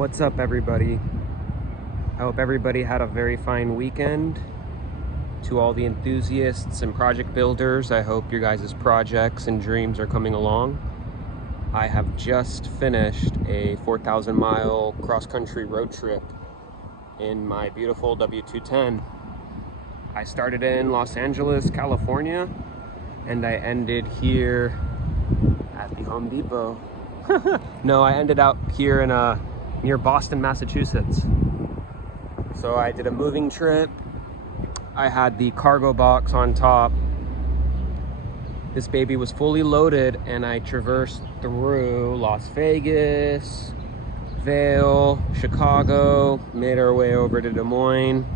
What's up, everybody? I hope everybody had a very fine weekend. To all the enthusiasts and project builders, I hope your guys' projects and dreams are coming along. I have just finished a 4,000 mile cross-country road trip in my beautiful W210. I started in Los Angeles, California, and I ended here at the Home Depot. No, I ended out here in near Boston, Massachusetts. So I did a moving trip. I had the cargo box on top. This baby was fully loaded, and I traversed through Las Vegas, Vail, Chicago, made our way over to Des Moines,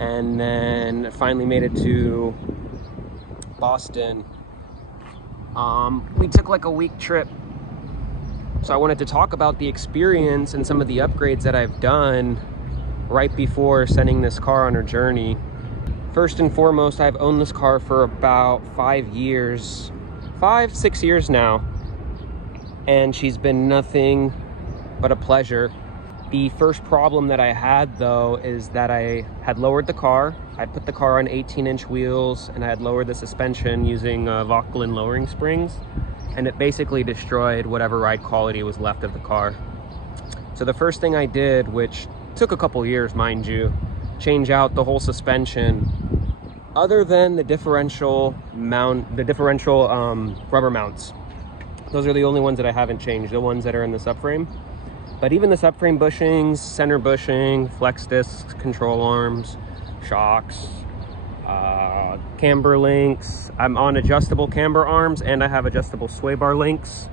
and then finally made it to Boston. We took like a week trip. So I wanted to talk about the experience and some of the upgrades that I've done right before sending this car on her journey. First and foremost, I've owned this car for about 5 years, 6 years now, and she's been nothing but a pleasure. The first problem that I had, though, is that I had lowered the car. I put the car on 18-inch wheels, and I had lowered the suspension using Vauquelin lowering springs, and it basically destroyed whatever ride quality was left of the car. So the first thing I did, which took a couple years, mind you, change out the whole suspension, other than the differential rubber mounts. Those are the only ones that I haven't changed, the ones that are in the subframe. But even the subframe bushings, center bushing, flex discs, control arms, shocks, camber links. I'm on adjustable camber arms, and I have adjustable sway bar links.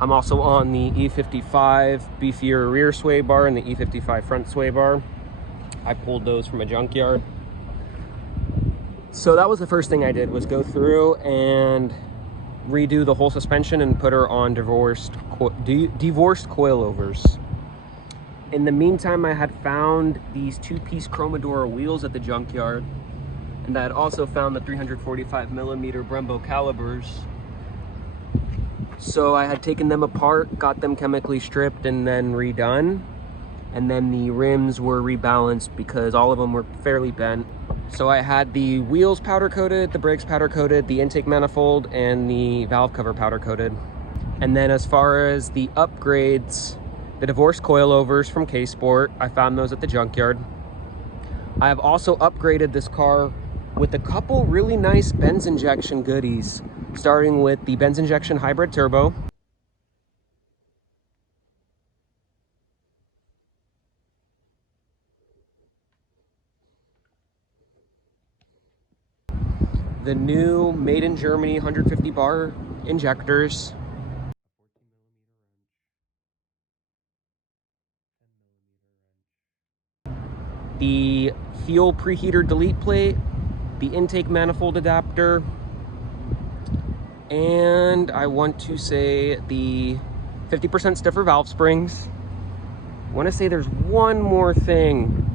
I'm also on the E55 beefier rear sway bar and the E55 front sway bar. I pulled those from a junkyard. So that was the first thing I did, was go through and redo the whole suspension and put her on divorced coilovers. In the meantime, I had found these 2-piece cromodora wheels at the junkyard, and I had also found the 345mm brembo calipers. So I had taken them apart, got them chemically stripped and then redone, and then the rims were rebalanced because all of them were fairly bent. So I had the wheels powder coated, the brakes powder coated, the intake manifold, and the valve cover powder coated. And then as far as the upgrades, the divorced coilovers from K-Sport, I found those at the junkyard. I have also upgraded this car with a couple really nice Benz injection goodies, starting with the Benz injection hybrid turbo, the new made in Germany 150 bar injectors, the fuel preheater delete plate, the intake manifold adapter, and I want to say the 50% stiffer valve springs. I want to say there's one more thing.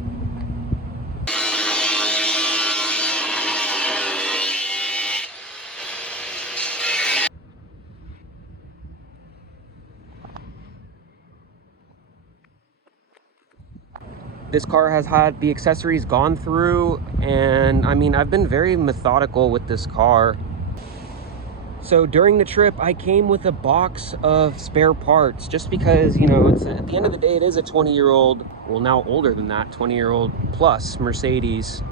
This car has had the accessories gone through, and I mean, I've been very methodical with this car. So during the trip, I came with a box of spare parts, just because, you know, it's, at the end of the day, it is a 20-year-old, well, now older than that, 20-year-old plus Mercedes,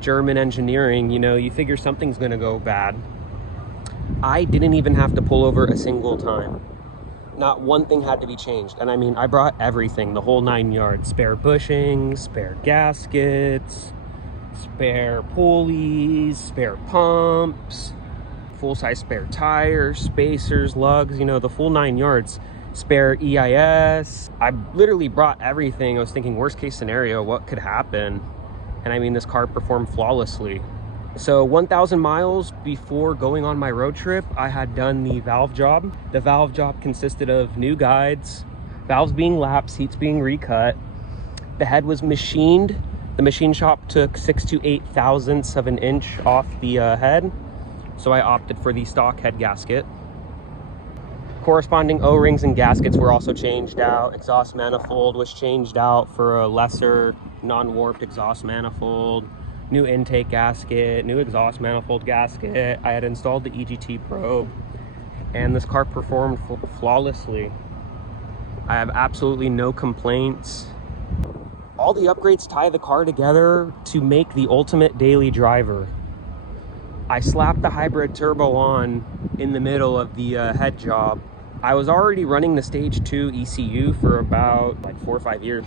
German engineering. You know, you figure something's gonna go bad. I didn't even have to pull over a single time. Not one thing had to be changed. And I mean, I brought everything, the whole 9 yards. Spare bushings, spare gaskets, spare pulleys, spare pumps, full-size spare tires, spacers, lugs, you know, the full 9 yards. Spare EIS. I literally brought everything. I was thinking, worst case scenario, what could happen? And I mean, this car performed flawlessly. So 1,000 miles before going on my road trip, I had done the valve job. The valve job consisted of new guides, valves being lapped, seats being recut. The head was machined. The machine shop took 6 to 8 thousandths of an inch off the head. So I opted for the stock head gasket. corresponding O-rings and gaskets were also changed out. Exhaust manifold was changed out for a lesser non-warped exhaust manifold. New intake gasket, new exhaust manifold gasket. I had installed the EGT probe, and this car performed flawlessly. I have absolutely no complaints. All the upgrades tie the car together to make the ultimate daily driver. I slapped the hybrid turbo on in the middle of the head job. I was already running the stage 2 ECU for about like 4 or 5 years,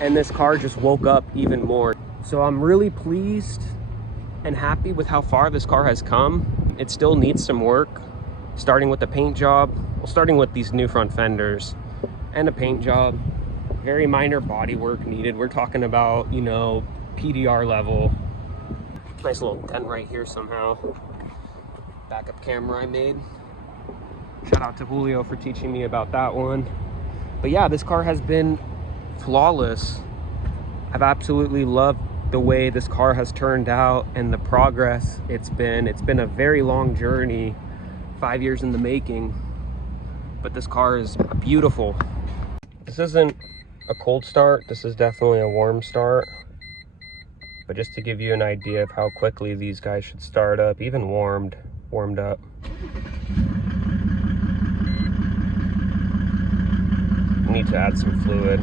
and this car just woke up even more. So I'm really pleased and happy with how far this car has come. It still needs some work, starting with the paint job. Well, starting with these new front fenders and a paint job. Very minor body work needed. We're talking about, you know, PDR level. Nice little dent right here somehow. Backup camera I made. Shout out to Julio for teaching me about that one. But yeah, this car has been flawless. I've absolutely loved the way this car has turned out and the progress it's been. It's been a very long journey, 5 years in the making, but this car is beautiful. This isn't a cold start, this is definitely a warm start. But just to give you an idea of how quickly these guys should start up, even warmed up. Need to add some fluid.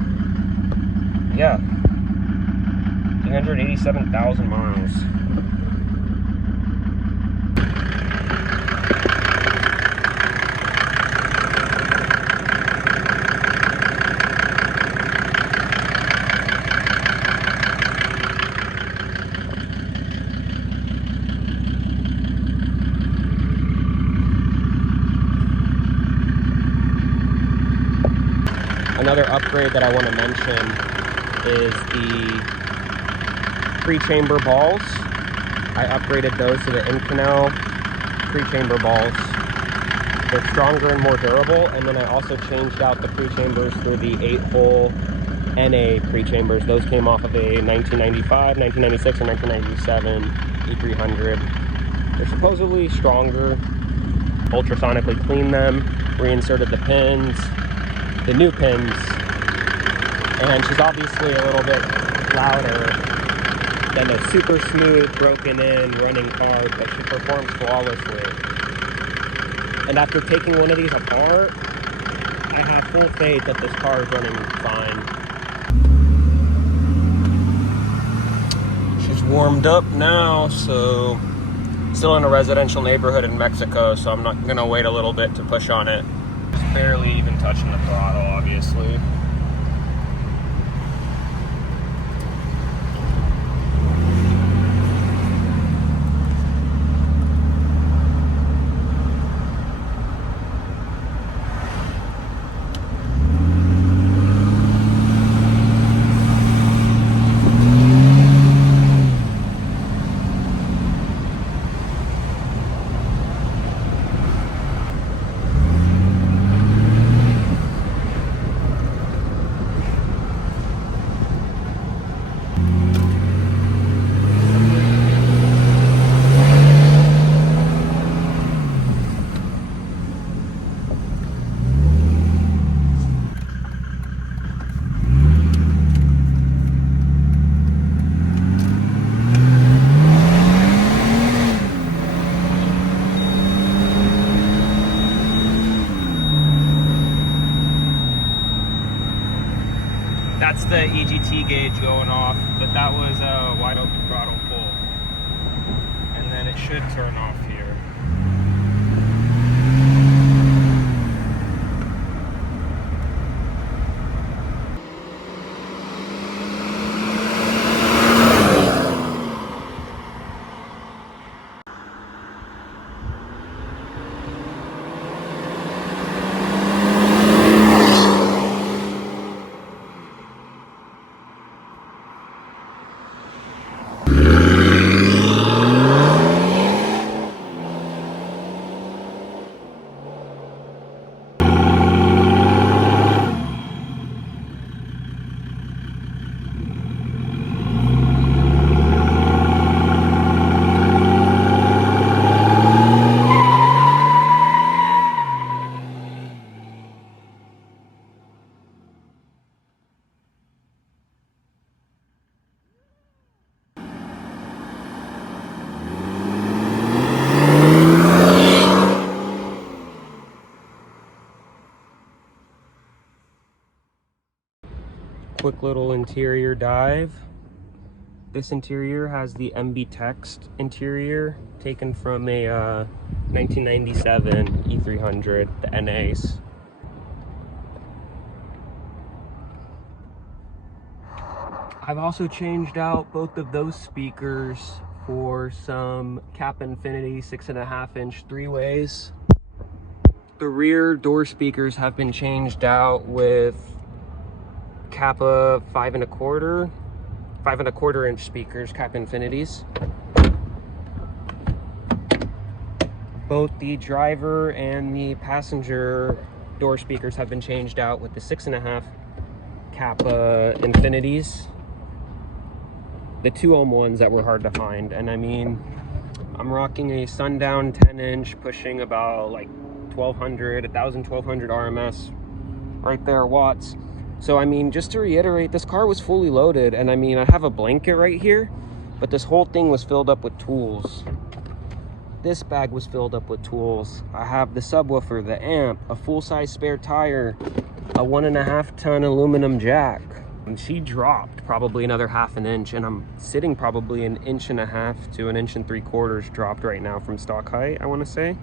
Yeah, 387,000 miles. Another upgrade that I want to mention is the prechamber balls. I upgraded those to the Incanal prechamber balls. They're stronger and more durable, and then I also changed out the prechambers for the 8-hole NA prechambers. Those came off of a 1995, 1996, and 1997 E300. They're supposedly stronger. Ultrasonically cleaned them, reinserted the pins, the new pins, and she's obviously a little bit louder than a super smooth, broken in running car, but she performs flawlessly. And after taking one of these apart, I have full faith that this car is running fine. She's warmed up now, so still in a residential neighborhood in Mexico, so I'm not gonna wait a little bit to push on it. Just barely even touching the throttle, obviously. That's the EGT gauge going off, but that was a wide open throttle pull. And then it should turn off here. Quick little interior dive. This interior has the MB Text interior taken from a 1997 E300, the NAs. I've also changed out both of those speakers for some Cap Infinity 6.5-inch 3-ways. The rear door speakers have been changed out with Kappa 5.25-inch speakers, Cap Infinities. Both the driver and the passenger door speakers have been changed out with the 6.5 Kappa Infinities. The 2 ohm ones that were hard to find. And I mean, I'm rocking a Sundown 10-inch, pushing about like 1200 RMS right there, watts. So I mean, just to reiterate, this car was fully loaded, and I mean, I have a blanket right here, but this whole thing was filled up with tools. This bag was filled up with tools. I have the subwoofer, the amp, a full-size spare tire, a 1.5-ton aluminum jack. And she dropped probably another 1/2 inch, and I'm sitting probably 1.5 inches to 1.75 inches dropped right now from stock height, I want to say.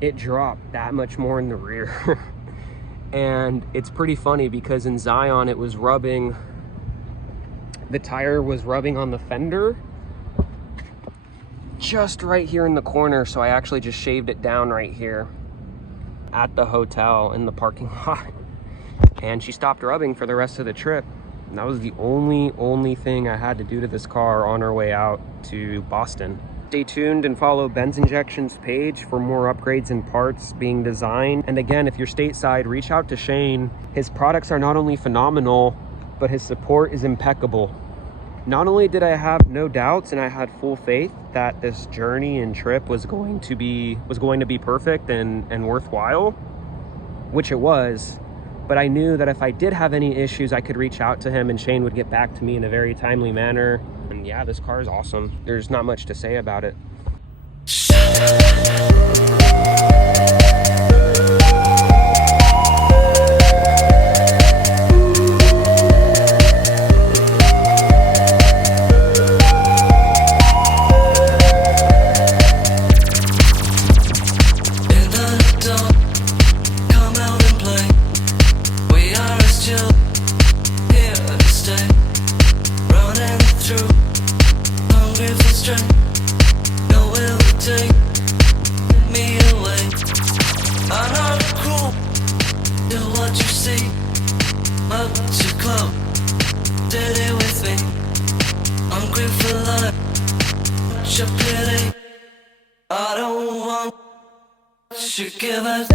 It dropped that much more in the rear. And it's pretty funny because in Zion it was rubbing, the tire was rubbing on the fender just right here in the corner, so I actually just shaved it down right here at the hotel in the parking lot. And she stopped rubbing for the rest of the trip. And that was the only thing I had to do to this car on our way out to Boston. Stay tuned and follow Benz Injection's page for more upgrades and parts being designed. And again, if you're stateside, reach out to Shane. His products are not only phenomenal, but his support is impeccable. Not only did I have no doubts, and I had full faith that this journey and trip was going to be perfect and worthwhile, which it was. But I knew that if I did have any issues, I could reach out to him and Shane would get back to me in a very timely manner. And yeah, this car is awesome. There's not much to say about it. I don't want you give it